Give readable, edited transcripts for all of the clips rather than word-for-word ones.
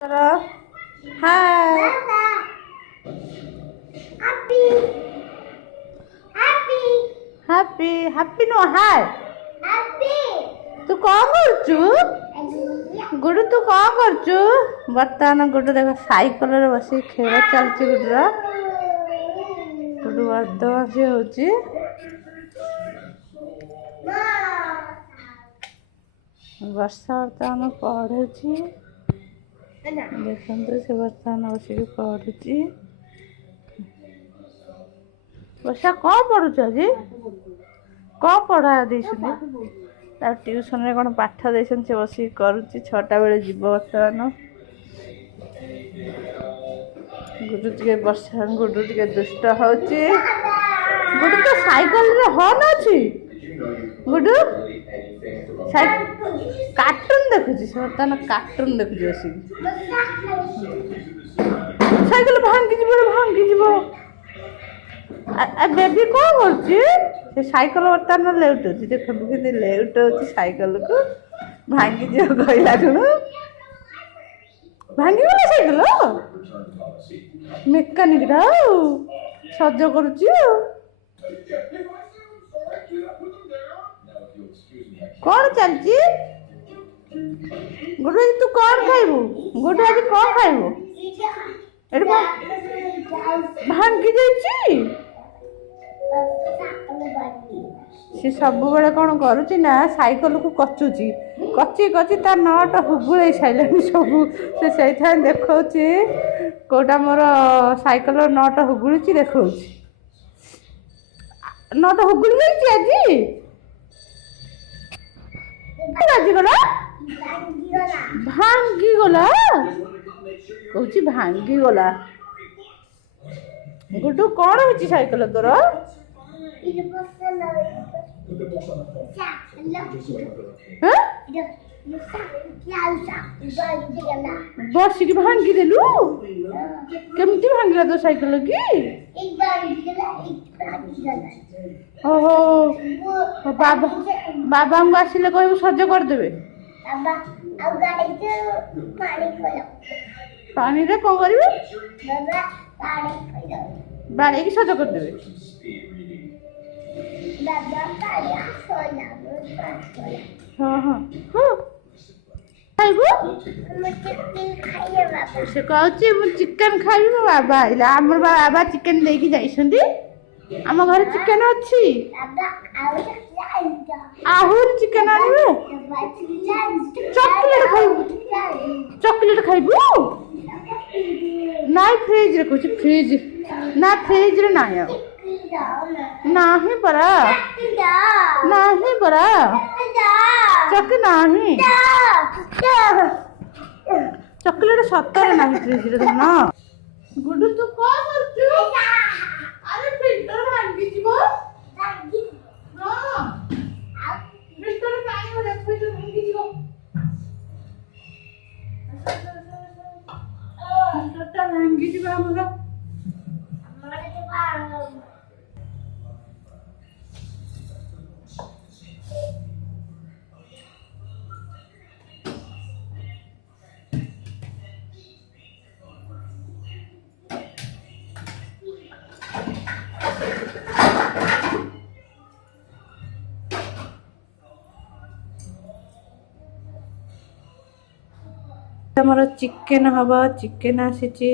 Hi. Happy. Happy. Happy no hi. Happy. तू कौन करचु गुडू तू कौन करचु बर्तमान गुडू देख साइकल रे बसी खेल चलची गुडूर गुडू बदमाशी होची वर्षा बर्तमान पढ़ुची देखते से बर्तमान बसिक पढ़ुची वर्षा कौन पढ़ुच आज कौन पढ़ा देछुनी तार ट्यूशन रे कौन पाठ देछन से बसिक करूची 6टा बेले जीव बर्तमान गुडू टिके वर्षा गुडू टिके दुष्ट होची गुडू तो साइकिल रे हॉर्न अछि गुडू कार्टून देखुची से बर्तमान कार्टून देखुची बसिक साइकिल भांगी जीवो बेबी कौन करची से साइकिल बर्तमान लेउटुची देखो केते लेउटुची साइकिल को भांगी जीव कहला गुण भांगी गला साइकिल मेकानिक रा सज करूची कौन चलची गुडू तू कौन खाइबू गुडू आज कौन खाइबू एटा भांगी जाइची सी सब बेले कौन करुची ना साइकिल को कचुची कची कची तार नट हुगुले साइलानी सब से देखौची कोटा मोर साइकिल नट हुगुली देखौची नट हुगुली जाइची आज गला भांगी गला कौची भांगी गला गुड्डू कौन होची साइकिल तोर बसिक भांगी देलु केमती भांगला तो साइकिल की ओहो बाबा बाबा को आसिले कहबो सज कर देबे पानी रे कौन करिवे बाड़े की सज कर देबे हाँ हाँ खाइबू से कहूची मु चिकन खाइबी मो बाबा आइला हमर बाबा चिकन लेके जाइछंती आम घर चिकन अच्छी आहुर चिकन आनिबे चॉकलेट खाइबू नाइ फ्रिज रे कुछ फ्रिज ना फ्रिज रे नाइ नाही परा चक नाही चॉकलेट सत्तर नाही फ्रिज रे ना गुडू तू कौन करचू अरे फिल्टर भांगी जीवो हां फिल्टर पानी हो रखो तो भांगी जीवो फिल्टर भांगी जीवो हमरा हमारा चिकेन हवा चिकेन आसीची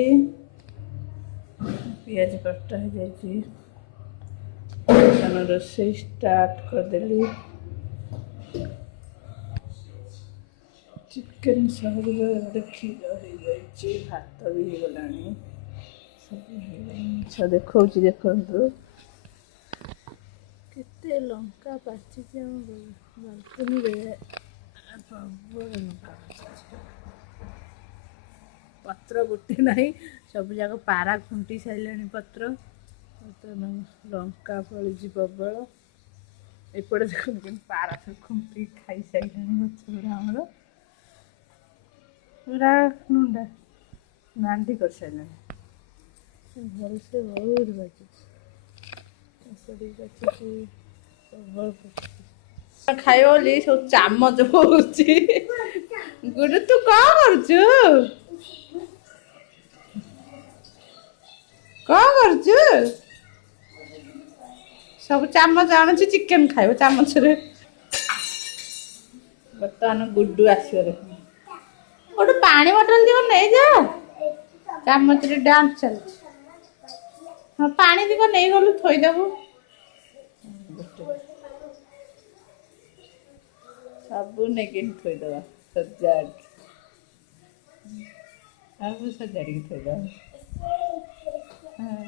पियाज कटा हो जाइए रोषे स्टार्ट करदेली चिकेन सब क्षीर हो जाए भात भी हो गला सब देखा देखु केते लंका पाची बालकनी लंका पत्र गोटे नहीं सब जाक पारा खुंटी सारे पत्र लंका फली प्रबल एपटे देख पारा सब खुंटी खाई सारे आमर पूरा नुंडा नांदी कर सारे भल से बहुत बाजी खाई सब चामच गुडू तू कौन कर କଣ କରୁଛୁ? ସବୁ ଚାମଚ ଆଣୁଛି ଚିକେନ ଖାଇବ ଚାମଚରେ। ବର୍ତ୍ତମାନ ଗୁଡୁ ଆସିବ ଦେଖ। ଗୋଟେ ପାଣି ବୋଟଲ ଯିବ ନେଇଯା। ଚାମଚରେ ଡାନ୍ସ ଚାଲିଛି। ହଁ ପାଣି ଦିକ ନେଇଗଲୁ ଥୋଇଦବୁ। ସବୁ ନେଇକି ଥୋଇଦବା ସଜାଡ। ସବୁ ସଜାଡିକି ଥୋଇଦବା। ହଁ।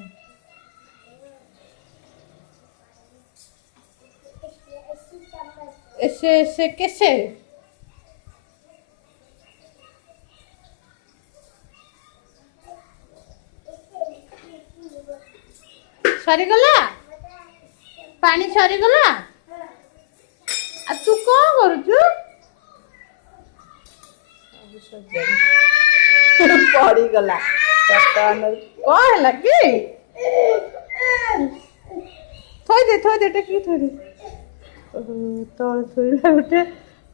ऐसे कैसे? ସରିଗଲା ପାଣି ସରିଗଲା। ଆଉ ତୁ କଣ କରୁଛୁ? ପଡିଗଲା। କଣ ହେଲା କି? ଥୋଇଦେ ଟେକି ଥୋଇଦେ। ତଳେ ଥୋଇଲା ଗୋଟେ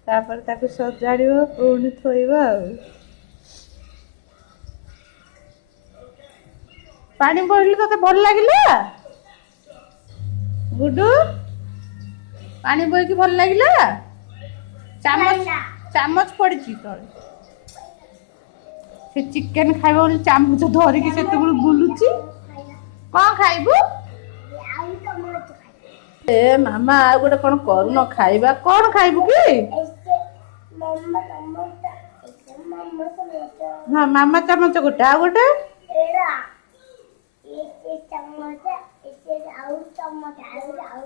ତାପରେ ତାକୁ ସଜାଡିବ ପୁଣି ଥୋଇବା ଆଉ। ପାଣି ପଡିଲେ ତତେ ଭଲ ଲାଗିଲା? ଗୁଡୁ ପାଣି ବୋହିକି ଭଲ ଲାଗିଲା? ଚାମଚ ପଡିଛି ତଳେ। ସେ ଚିକେନ ଖାଇବ ବୋଲି ଚାମଚ ଧରିକି ସେତେବେଳୁ ବୁଲୁଛି। କଣ ଖାଇବୁ? ଏ ମାମା ଆଉ ଗୋଟେ କଣ କରୁନ ଖାଇବା। କଣ ଖାଇବୁ କି? ହଁ ମାମା ଚାମଚ ଗୋଟେ ଆଉ ଗୋଟେ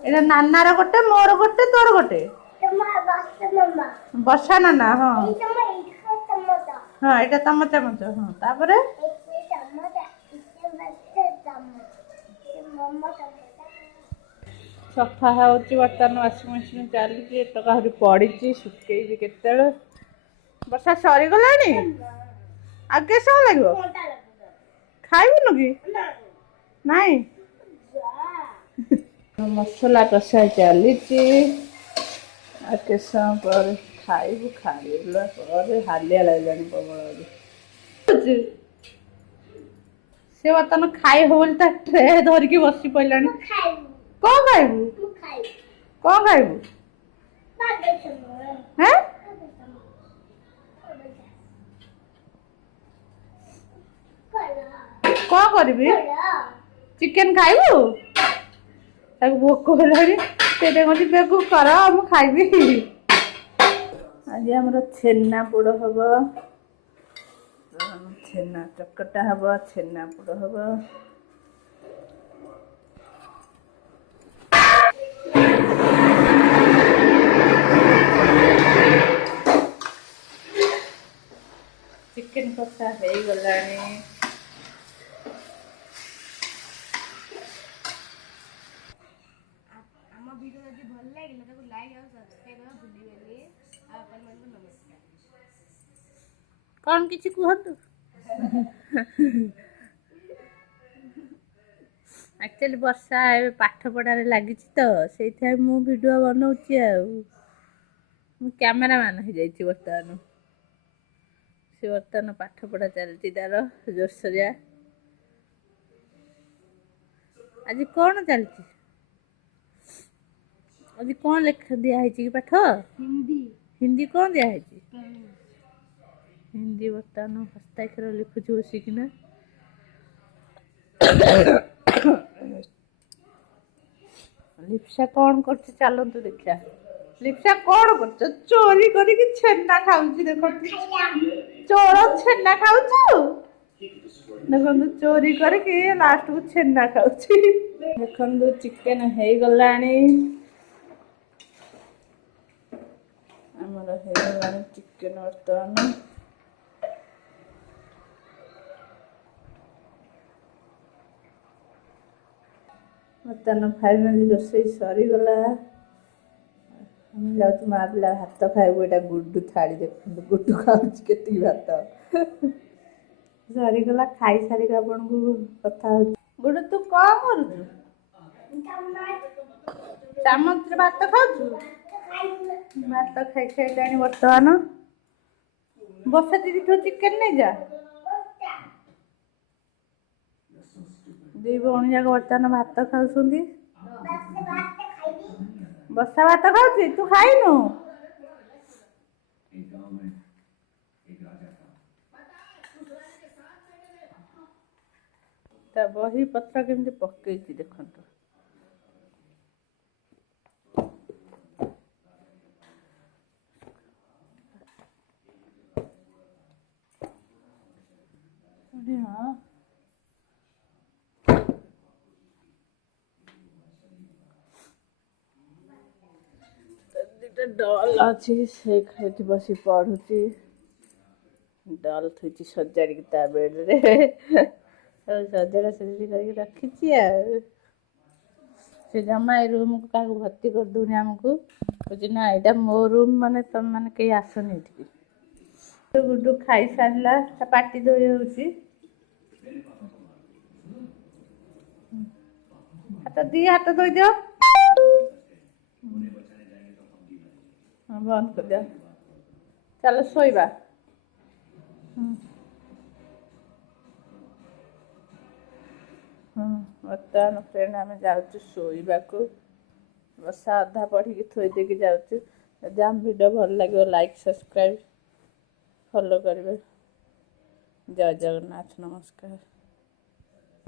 ଏଇଟା ନାନାର ଗୋଟେ ମୋର ଗୋଟେ ତୋର ଗୋଟେ। ବର୍ଷା ନାନା ହଁ ହଁ ଏଇଟା ତମ ଚାମଚ ହଁ ତାପରେ ସଫା ହଉଛି ବର୍ତ୍ତମାନ ୱାସିଂ ମେସିନ ଚାଲିଛି। ଏତକ ଆହୁରି ପଡିଛି ଶୁଖେଇବି କେତେବେଳେ। ବର୍ଷା ସରିଗଲାଣି? ଆଉ କେତେ ସମୟ ଲାଗିବ? ଖାଇବୁନୁ କି? ନାଇଁ ମସଲା କଷା ଚାଲିଛି। ଆଉ କେତେ ସମୟ ପରେ ଖାଇବୁ। ଖାଇଲା ପରେ ହାଲିଆ ଲାଗିଲାଣି ପ୍ରବଳ। ସେ ବର୍ତ୍ତମାନ ଖାଇବ ବୋଲି ତା ଟ୍ରେ ଧରିକି ବସି ପଇଲାଣି। କଣ ଖାଇବୁ? କଣ ଖାଇବୁ? ହେଁ? କଣ କରିବି? ଚିକେନ ଖାଇବୁ? ତାକୁ ଭୋକ ହେଲାଣି ସେଇଟା କହୁଛି ବେକୁ କର ମୁଁ ଖାଇବି। ଆଜି ଆମର ଛେନା ପୋଡ ହବ। ଛେନା ଚକଟା ହବ, ଛେନା ପୋଡ ହବ। ଚିକେନ କଷା ହେଇଗଲାଣି। ଆମ ଭିଡ଼ିଓ ଯଦି ଭଲ ଲାଗିଲା ତାକୁ ଲାଇକ୍ ଆଉ ସବସ୍କ୍ରାଇବ୍ କରିବାକୁ ଭୁଲିବେନି। ଆଉ ଆପଣମାନଙ୍କୁ ନମସ୍କାର। କଣ କିଛି କୁହନ୍ତୁ? ଆକ୍ଚୁଆଲି ବର୍ଷା ଏବେ ପାଠ ପଢାରେ ଲାଗିଛି ତ ସେଇଥିପାଇଁ ମୁଁ ଭିଡିଓ ବନଉଛି ଆଉ। ମୁଁ କ୍ୟାମେରାମ୍ୟାନ ହେଇଯାଇଛି ବର୍ତ୍ତମାନ। ସେ ବର୍ତ୍ତମାନ ପାଠ ପଢା ଚାଲିଛି ତାର ଜୋରସୋରିଆ। ଆଜି କଣ ଚାଲିଛି? ଆଜି କଣ ଲେଖା ଦିଆ ହେଇଛି କି ପାଠ? ହିନ୍ଦୀ କଣ ଦିଆ ହେଇଛି? ହିନ୍ଦୀ ବର୍ତ୍ତମାନ ହସ୍ତାକ୍ଷର ଲେଖୁଛି ବସିକିନା। ଲିପ୍ସା କଣ କରୁଛି ଚାଲନ୍ତୁ ଦେଖିବା। ଲିପ୍ସା କଣ କରୁଛ? ଚୋରି କରିକି ଛେନା ଖାଉଛି ଦେଖନ୍ତୁ। ଚୋର ଛେନା ଖାଉଛୁ? ଦେଖନ୍ତୁ ଚୋରି କରିକି ଲାଷ୍ଟକୁ ଛେନା ଖାଉଛି। ଦେଖନ୍ତୁ ଚିକେନ ହେଇଗଲାଣି। ଆମର ହେଇଗଲାଣି ଚିକେନ ବର୍ତ୍ତମାନ। ବର୍ତ୍ତମାନ ଫାଇନାଲି ରୋଷେଇ ସରିଗଲା। ଆମେ ଯାଉଛୁ ମା ପିଲା ଭାତ ଖାଇବୁ। ଏଇଟା ଗୁଡୁ ଥାଳି ଦେଖନ୍ତୁ ଗୁଡୁ ଖାଉଛି କେତିକି ଭାତ। ସରିଗଲା ଖାଇସାରିକି ଆପଣଙ୍କୁ କଥା ହଉଛି। ଗୁଡୁ ତୁ କଣ କରୁଛୁ? ଚାମଚରେ ଭାତ ଖାଉଛୁ? ଭାତ ଖାଇ ସାରିଲାଣି ବର୍ତ୍ତମାନ। ବର୍ଷା ଦିଦି ତୁ ଚିକେନ ନେଇଯା। ଦି ଭଉଣୀ ଯାକ ବର୍ତ୍ତମାନ ଭାତ ଖାଉଛନ୍ତି। ବର୍ଷା ଭାତ ଖାଉଛି, ତୁ ଖାଇନୁ? ତା ବହି ପତ୍ର କେମିତି ପକେଇଛି ଦେଖନ୍ତୁ। ହଁ ଦିଟା ଡଲ୍ ଅଛି, ସେ ଖାଇଠି ବସି ପଢୁଛି। ଡଲ୍ ଥୋଇଛି ସଜାଡ଼ିକି ତା ବେଡ୍ରେ। ସବୁ ସଜଡ଼ା ସଜଡ଼ି କରିକି ରଖିଛି ଆଉ। ସେ ଜମା ଏ ରୁମ୍କୁ କାହାକୁ ଭର୍ତ୍ତି କରିଦେଉନି ଆମକୁ। କହୁଛି ନା ଏଇଟା ମୋ ରୁମ୍, ମାନେ ତମେ ମାନେ କେହି ଆସନି ଏଠିକି। ଗୁଡୁ ଖାଇସାରିଲା, ତା ପାଟି ଧୋଇ ହେଉଛି। ହାତ ଧୋଇଦିଅ। ହଁ ବନ୍ଦ କରିଦିଅ, ଚାଲ ଶୋଇବା। ବର୍ତ୍ତମାନ ଫ୍ରେଣ୍ଡ ଆମେ ଯାଉଛୁ ଶୋଇବାକୁ। ବର୍ଷା ଅଧା ପଢ଼ିକି ଥୋଇ ଦେଇକି ଯାଉଛୁ। ଯଦି ଆମ ଭିଡ଼ିଓ ଭଲ ଲାଗିବ ଲାଇକ୍ ସବସ୍କ୍ରାଇବ୍ ଫଲୋ କରିବେ। ଜୟ ଜଗନ୍ନାଥ, ନମସ୍କାର।